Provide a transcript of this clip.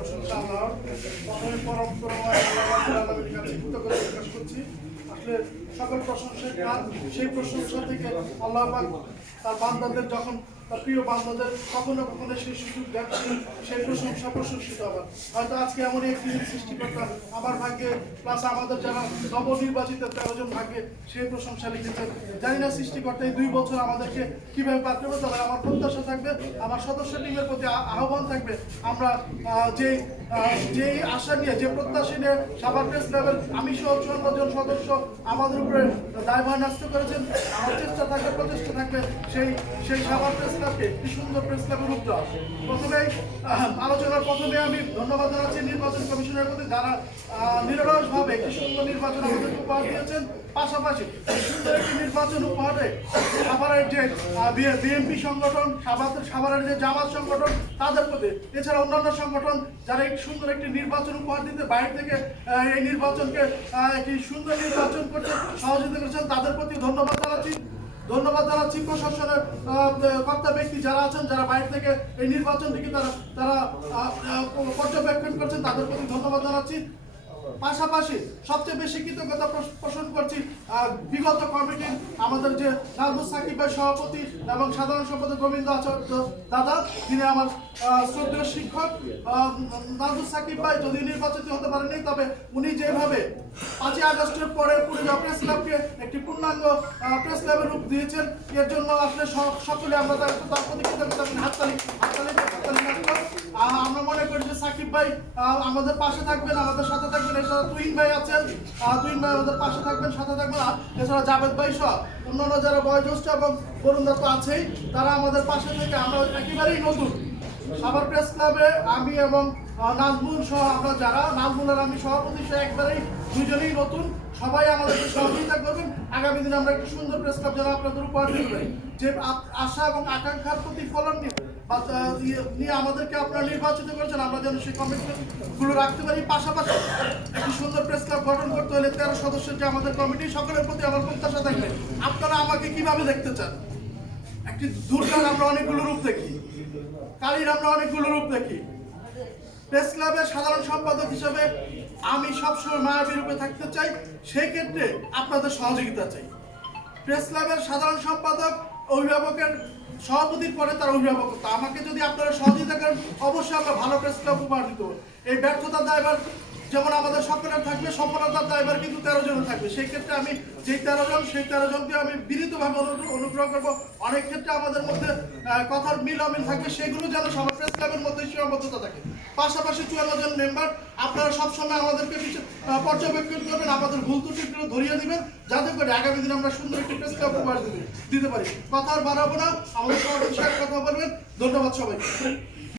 প্রশংসা প্রথমে পরম করছি আসলে সকল প্রশংসার সেই প্রশংসা থেকে আল্লাহ তার বান্দাদের যখন প্রিয় বান্দাদের কখনো কখনো সেই সুযোগ সেই প্রশংসা প্রশংসিত হয়তো আজকে এমনই একটি সৃষ্টিকর্তা আমার ভাগ্যে প্লাস আমাদের যারা নবনির্বাচিত ভাগ্যে সেই প্রশংসা জানি না সৃষ্টিকর্তা এই দুই বছর আমাদেরকে কীভাবে আমার প্রত্যাশা থাকবে, আমার সদস্য টিমের প্রতি আহ্বান থাকবে। আমরা যে যেই আশা নিয়ে, যে প্রত্যাশা নিয়ে সাভার প্রেস ক্লাবের আমি সহ চুয়ান্ন জন সদস্য আমাদের উপরে দায়ভার নষ্ট করেছেন, আমার চেষ্টা থাকবে, প্রচেষ্টা থাকবে, সেই সেই সাবার প্রেস ক্লাবকে একটি সুন্দর প্রেস ক্লাবের রূপ দেওয়া প্রথমেই আলোচনার প্রথমে আমি ধন্যবাদ জানাচ্ছি নির্বাচন কমিশনের প্রতি যারা নিরলসভাবে একটি সুন্দর নির্বাচন আমাদের উপহার দিয়েছেন। পাশাপাশি সুন্দর একটি নির্বাচন উপহারে সাভারের যে বিএনপি সংগঠন সাভারের যে জামাত সংগঠন, তাদের প্রতি, এছাড়া অন্যান্য সংগঠন যারা একটি সুন্দর একটি নির্বাচন উপহার দিতে বাইরে থেকে এই নির্বাচনকে একটি সুন্দর নির্বাচন করতে সহযোগিতা করেছেন, তাদের প্রতি ধন্যবাদ জানাচ্ছি। ধন্যবাদ জানাচ্ছি প্রশাসনের কর্তা ব্যক্তি যারা আছেন, যারা বাইরে থেকে এই নির্বাচন থেকে তারা তারা পর্যবেক্ষণ করছেন, তাদের প্রতি ধন্যবাদ জানাচ্ছি। পাশাপাশি সবচেয়ে বেশি কৃতজ্ঞতা পোষণ করছি বিগত কমিটির আমাদের যে নাজমুল ভাই সভাপতি এবং সাধারণ সম্পাদক গোবিন্দ আচার্য দাদা, তিনি আমার শ্রদ্ধেয় শিক্ষক। নাজমুল সাকিব ভাই যদি নির্বাচিত হতে পারেননি তবে উনি যেভাবে পাঁচই আগস্টের পরে পুরুলিয়া প্রেস ক্লাবকে একটি পূর্ণাঙ্গ প্রেস ক্লাবের রূপ দিয়েছেন, এর জন্য আসলে সকলে আমরা তার প্রতি কৃতজ্ঞতা হাততালি হাততালি আমরা মনে করি যে সাকিব ভাই আমাদের পাশে থাকবেন, আমাদের সাথে থাকবেন। এছাড়া তুহিন ভাই আছেন তুহিন ভাই আমাদের পাশে থাকবেন, সাথে থাকবেন। এছাড়া জাভেদ ভাই সহ অন্যান্য যারা বয়োজ্যেষ্ঠ এবং বরুণ দত্ত আছেই, তারা আমাদের পাশে থেকে আমরা একেবারেই নতুন। সাভার প্রেস ক্লাবে আমি এবং নাজমুল সহ আমরা যারা, নাজমুল আমি সভাপতি সহ একবারেই দুজনেই নতুন। সবাই আমাদেরকে সহযোগিতা করবেন। আগামী দিনে আমরা একটি সুন্দর প্রেস ক্লাব যেন আপনাদের উপহার দিতে যে আশা এবং আকাঙ্ক্ষার প্রতিফলন নিয়ে নিয়ে আমাদেরকে আপনারা নির্বাচিত করেছেন, আমরা যেন সেই কমিটমেন্টগুলো রাখতে পারি। পাশাপাশি একটি সুন্দর প্রেস ক্লাব গঠন করতে হলে তেরো সদস্যের যে আমাদের কমিটি, সকলের প্রতি আমার প্রত্যাশা থাকবে। আপনারা আমাকে কীভাবে দেখতে চান? একটি দুর্গার আমরা অনেকগুলো রূপ দেখি। কালীর আমরা অনেকগুলো রূপ দেখি। প্রেস ক্লাবের সাধারণ সম্পাদক হিসেবে আমি সবসময় মায়াবী রূপে থাকতে চাই। সেই ক্ষেত্রে আপনাদের সহযোগিতা চাই। প্রেস ক্লাবের সাধারণ সম্পাদক অভিভাবকের সভাপতির পরে তার অভিভাবক। তা আমাকে যদি আপনারা সহযোগিতা করেন, অবশ্যই আমরা ভালো প্রেস ক্লাব উপহার দিত এই ব্যর্থতার দায়ভার যেমন আমাদের সকলের থাকবে সফলতার দায়ভার কিন্তু তেরো জনের থাকবে। সেই ক্ষেত্রে আমি যেই তেরো জন, সেই তেরো জনকে আমি বিনীতভাবে অনু- অনুগ্রহ করব। অনেক ক্ষেত্রে আমাদের মধ্যে কথার মিল অমিল থাকবে সেগুলো যেন সবার প্রেস ক্লাবের মধ্যে সীমাবদ্ধতা থাকে। পাশাপাশি চুয়ান্ন জন মেম্বার আপনারা সবসময় আমাদেরকে পর্যবেক্ষণ করবেন, আমাদের ভুল ত্রুটিগুলো ধরিয়ে দিবেন, যাতে করে আগামী দিনে আমরা সুন্দর একটি প্রেস ক্লাব উপহার দিতে পারি। কথা আর বাড়াবো না, আমাদের সাহেব কথা বলবেন। ধন্যবাদ সবাইকে।